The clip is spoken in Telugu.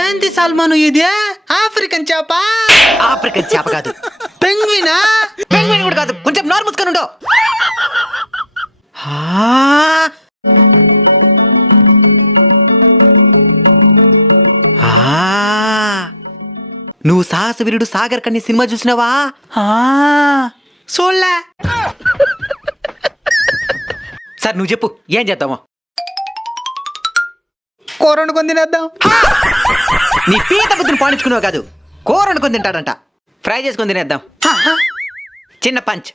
ఏంది సల్మాను ఇది? ఆఫ్రికన్ చేప? ఆఫ్రికన్ చేప కాదు, పెంగ్వినా? పెంగ్విన్ కూడా కాదు. కొంచెం నోరు ముసుకొని ఉండవు. నువ్వు సాహసవీరుడు సాగర్ కన్ని సినిమా చూసినావా? చూడలే. సార్ నువ్వు చెప్పు, ఏం చేద్దామో? కూర వండుకొని తినేద్దాం. నీ పీత బుద్ధిని పాలించుకున్నావు కాదు, కూర వండుకొని తింటాడంట. ఫ్రై చేసుకొని తినేద్దాం. చిన్న పంచ్.